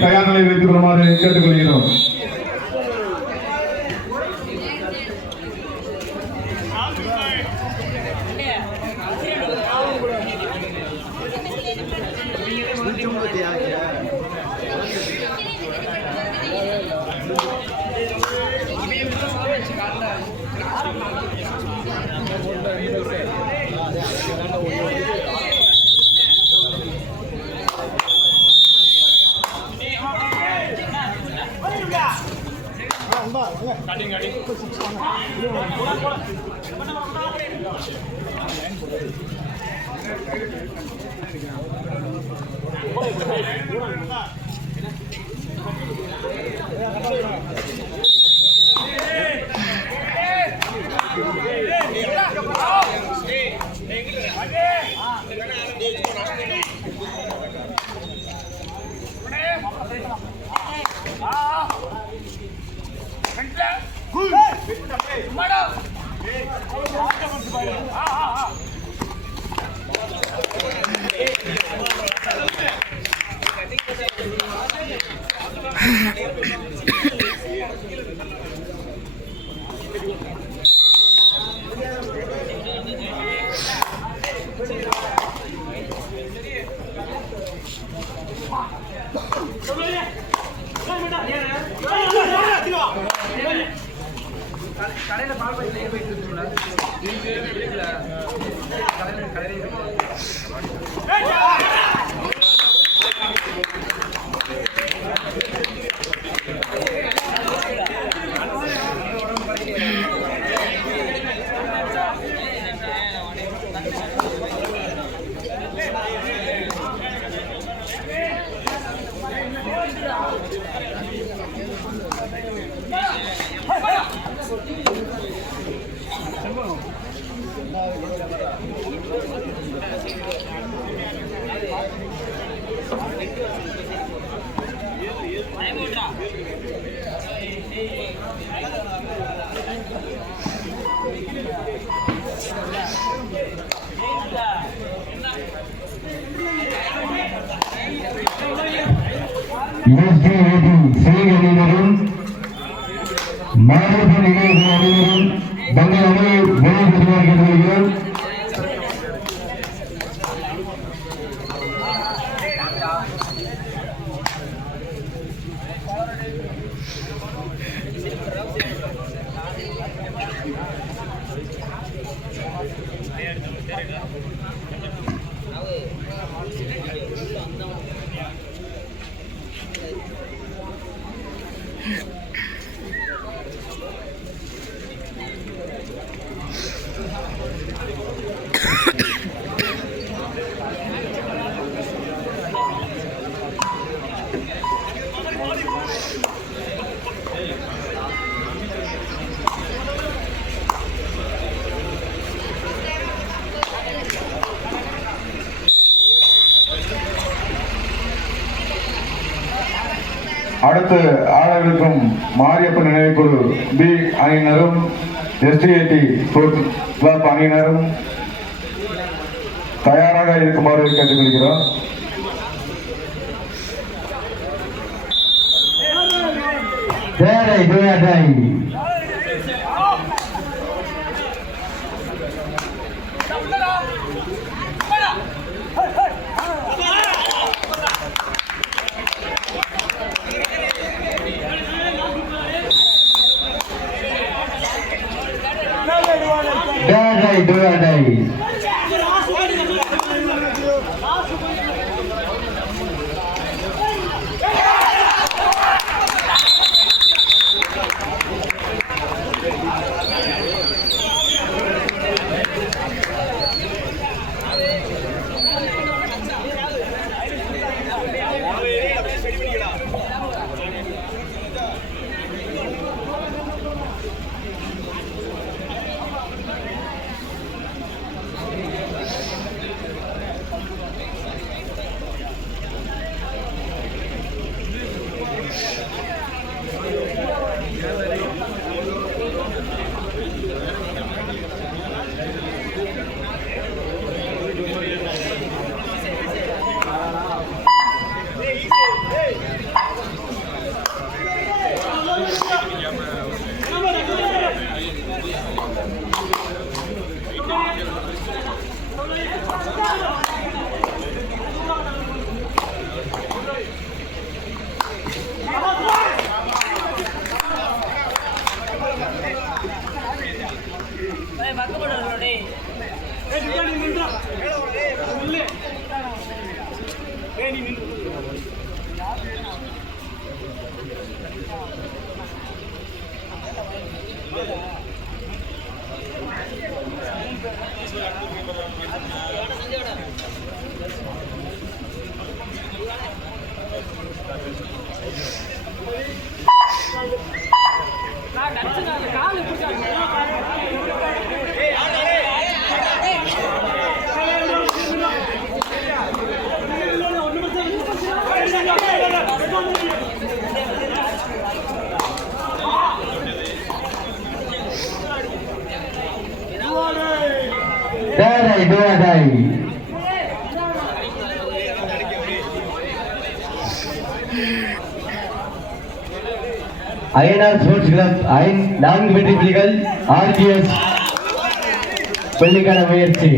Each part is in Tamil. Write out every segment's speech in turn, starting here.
தயார் நிலை வைத்துக் கொள்ளுமாறு கேட்டுக்கொள்கிறோம். கடையில பால் பையில போயிட்டு இருக்குல்ல கடையில மாவட்ட நிலையங்கள் அனைவரும் தங்கள் அணியை வெளிப்படுத்துவார்கள். அடுத்து ஆடவிருக்கும் மாரியப்பன் நினைவுக்குழு பி அணியினரும் STAT கிளப் அணியினரும் தயாராக இருக்குமாறு கேட்டுக்கொள்கிறோம். அயனார் ஸ்போர்ட்ஸ் கிளப் 4 வெற்றி புள்ளிகள். RGS வெள்ளிக்கான முயற்சி.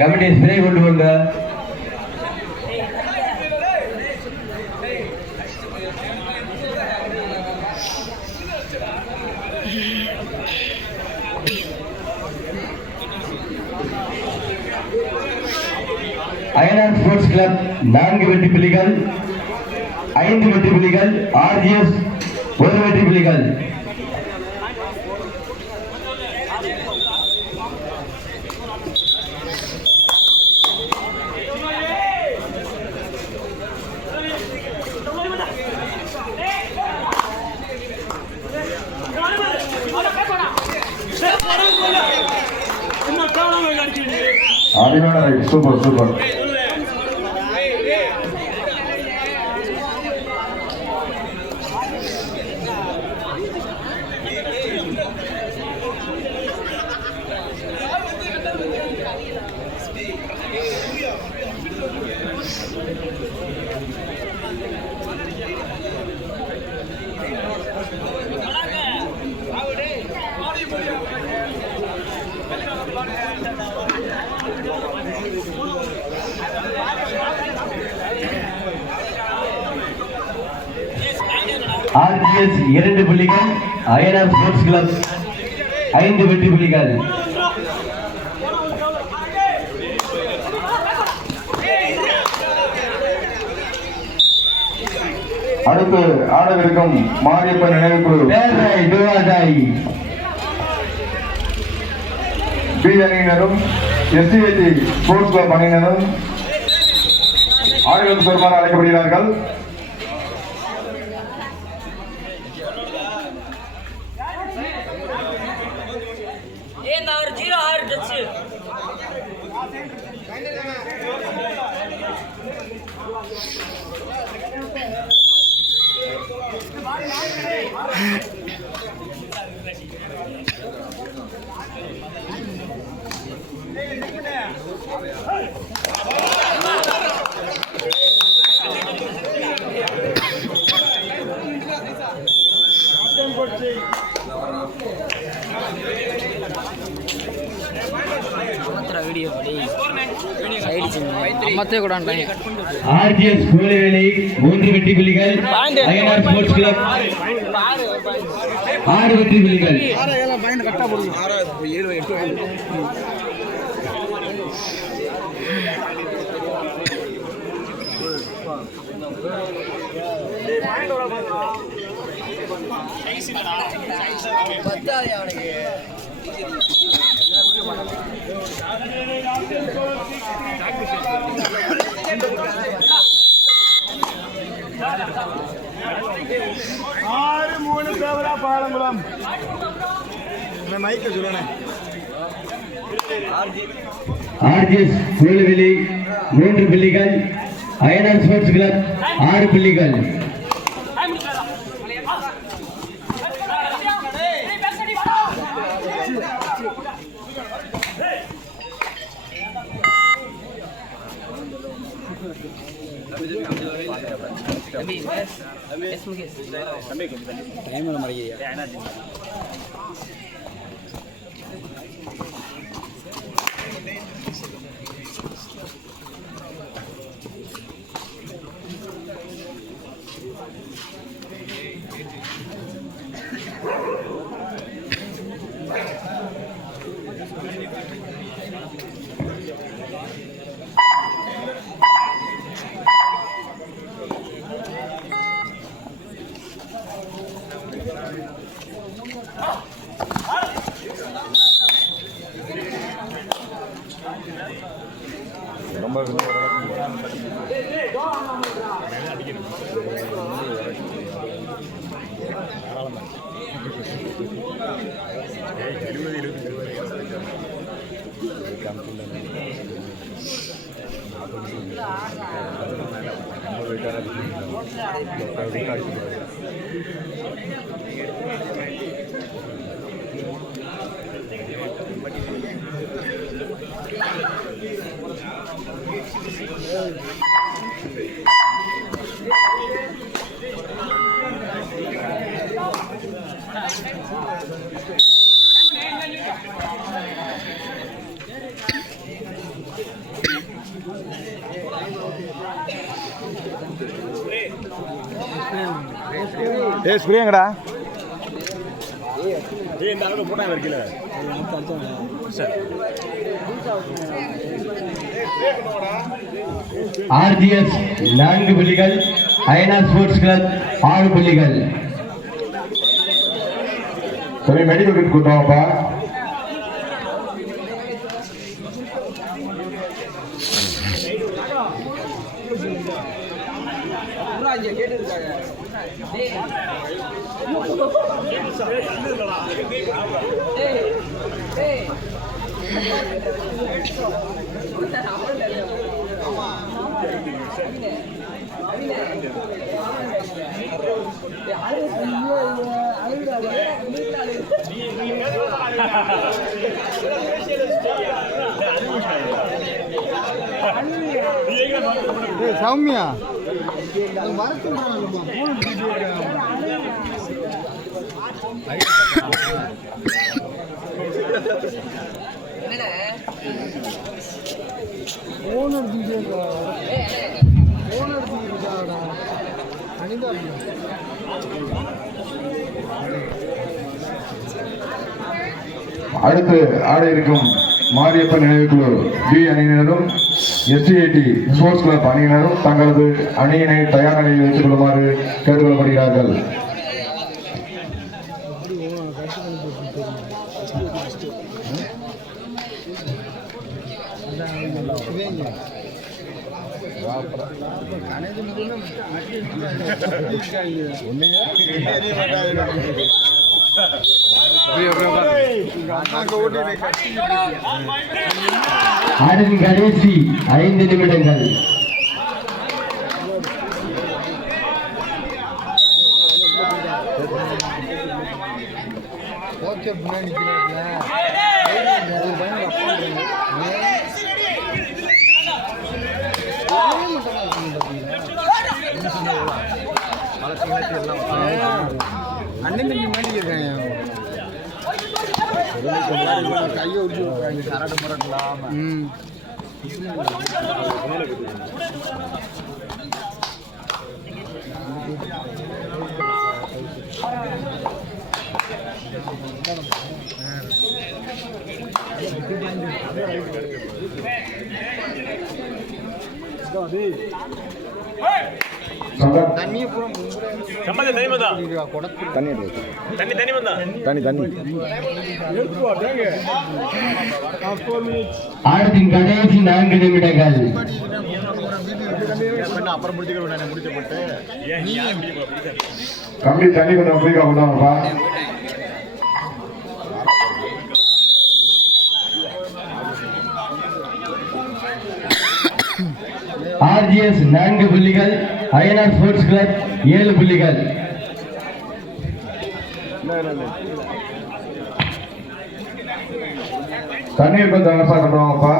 கமிட்டி ஸ்ப்ரே கொண்டு வாங்க. அயனார் ஸ்போர்ட்ஸ் கிளப் 4 வெற்றி புள்ளிகள், 5 வெற்றி புள்ளிகள். RGS 1 வெற்றி புள்ளிகள். அருமையான ரைட், சூப்பர் சூப்பர். RGS 2 புள்ளிகள், அயனார் ஸ்போர்ட்ஸ் கிளப் 5 வெற்றி புள்ளிகள். அடுத்து ஆடவிருக்கும் மாரியப்பன் நினைவுக்குழு B அணியினரும் SCAT ஸ்போர்ட்ஸ் கிளப் அணியினரும் ஆடுகளுக்கு பெருமாறு அழைக்கப்படுகிறார்கள். RGS கோலிவேலி 3 வெற்றி புள்ளிகள், அயனார் ஸ்போர்ட்ஸ் கிளப் 6 வெற்றி புள்ளிகள். பாலங்குளம் மைக்க சொல்லுனே. RGS கோலிவேலி 3 புள்ளிகள், அயனார் ஸ்போர்ட்ஸ் கிளப் 6 புள்ளிகள். ஸ்பிரியங்கடா RGS 4 புள்ளிகள், அயனார் ஸ்போர்ட்ஸ் கிளப் 6 புள்ளிகள். சரி, மெடிக்கல் கிட் கொடுத்தோம்ப்பா. சௌமியா அடுத்து ஆட இருக்கும் மாரியப்பன் நினைவுக்குழு பி அணியினரும் STAT ஸ்போர்ட்ஸ் கிளப் அணியினரும் தங்களது அணியினை தயார் நிலையில் வைத்துக் கொள்ளுமாறு கேட்டுக்கொள்ளப்படுகிறார்கள். ஆடின் கடைசி 5 நிமிடங்கள். அண்ணன் கையை உடிச்சு கரடு முரட்டலாம். தண்ணி ஆடத்தின் கடைசி 4 நிமிடங்கள். அப்புறம் முடிச்சுக்கப்பட்டு கம்பி தண்ணி கொஞ்சம் குயிக்கா கொடுத்தாங்கப்பா. RGS 4 புள்ளிகள், அயனார் ஸ்போர்ட்ஸ் கிளப் 7 புள்ளிகள். தண்ணீர் கொஞ்சம் விவசாயம் பண்ணுவாங்கப்பா.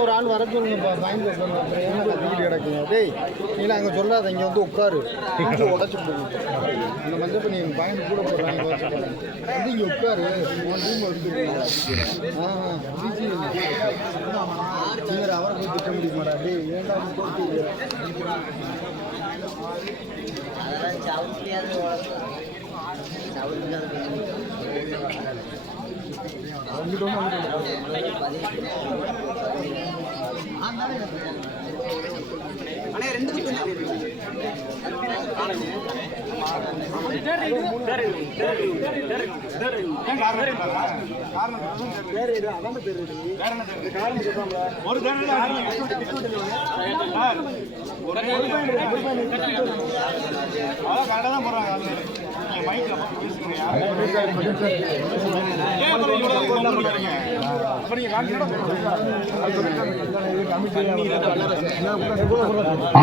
ஒரு ஆள் வர சொல்லுங்கப்பா பயந்து கத்திக்கிட்டு கிடக்குங்க டேய் நீல அங்கே சொல்லாத இங்கே வந்து உட்காரு உடச்சு போகும் இந்த மஞ்சள் பண்ணி பயந்து கூட போடுறாங்க வந்து இங்கே உட்காரு அவரை போய் திட்ட முடியுமாடா டேய் ஏன்டா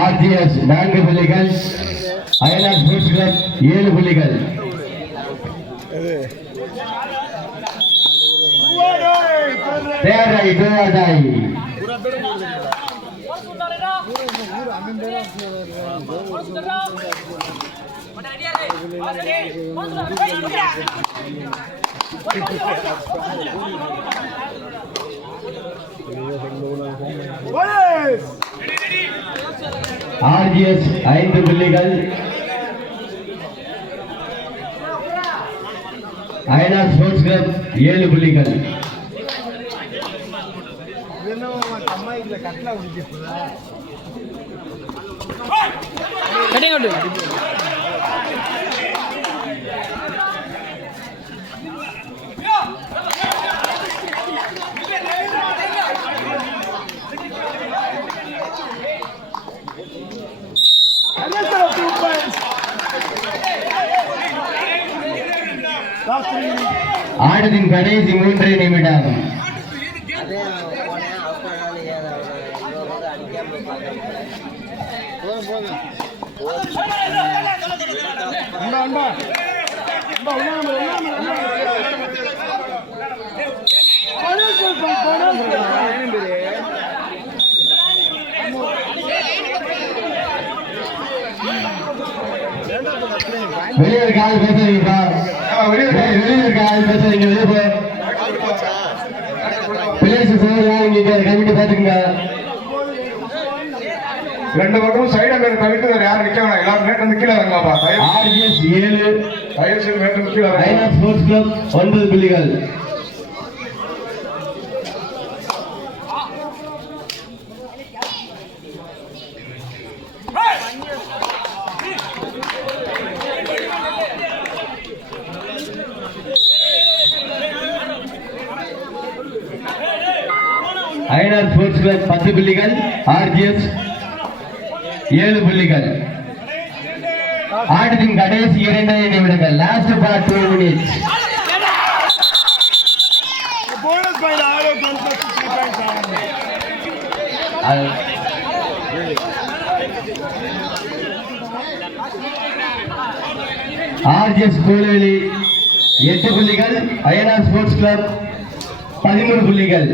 ஆர்ஜிஎஸ் 4 புள்ளிகள், அயனார் ஸ்போர்ட்ஸ் கிளப் 7 புள்ளிகள். ஆர்ஜிஎஸ் 5 புள்ளிகள், அயனார் ஸ்போர்ட்ஸ் கிளப் 7 புள்ளிகள். ஆட்டத்தின் கடைசி 3 நிமிடம். வெளியே கால் பேசுறீங்களா? வெளியே கால் பேசுறீங்க. வெளியே போய் பிளேஸ் இங்க கமிட்டி பாத்துக்கங்க. ரெண்டு பக்கம் சைடு அங்க தவிர்த்து வேற யாரும் நிக்க வேணாம். எல்லாரும் மேட் வந்து கீழே இறங்கலாம்ப்பா. ஆர்ஜிஎஸ் 7, தயவுசெய்து மேட் வந்து கீழே இறங்கலாம். அயனார் ஸ்போர்ட்ஸ் கிளப் 9 புள்ளிகள். அயனார் ஸ்போர்ட்ஸ் கிளப் 10 புள்ளிகள், ஆர்ஜிஎஸ் 7 புள்ளிகள். ஆட்டத்தின் கடைசி 2 நிமிடங்கள். Last part 2 minutes. RGS Kolaveli 8 புள்ளிகள், அயனார் ஸ்போர்ட்ஸ் கிளப் 13 புள்ளிகள்.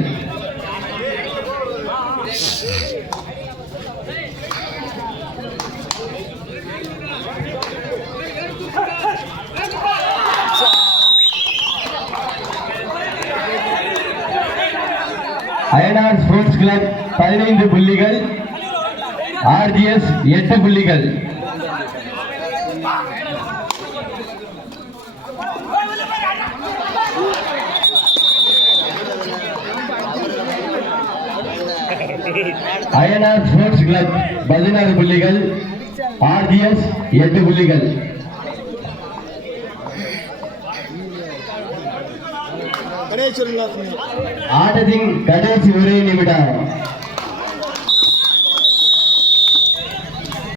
அயனார் ஸ்போர்ட்ஸ் கிளப் 15 புள்ளிகள், ஆர்ஜிஎஸ் 8 புள்ளிகள். அயனார் ஸ்போர்ட்ஸ் கிளப் 16 புள்ளிகள், ஆர்ஜிஎஸ் 8 புள்ளிகள். ஆட்டத்தின் கடைசி 1 நிமிடம்.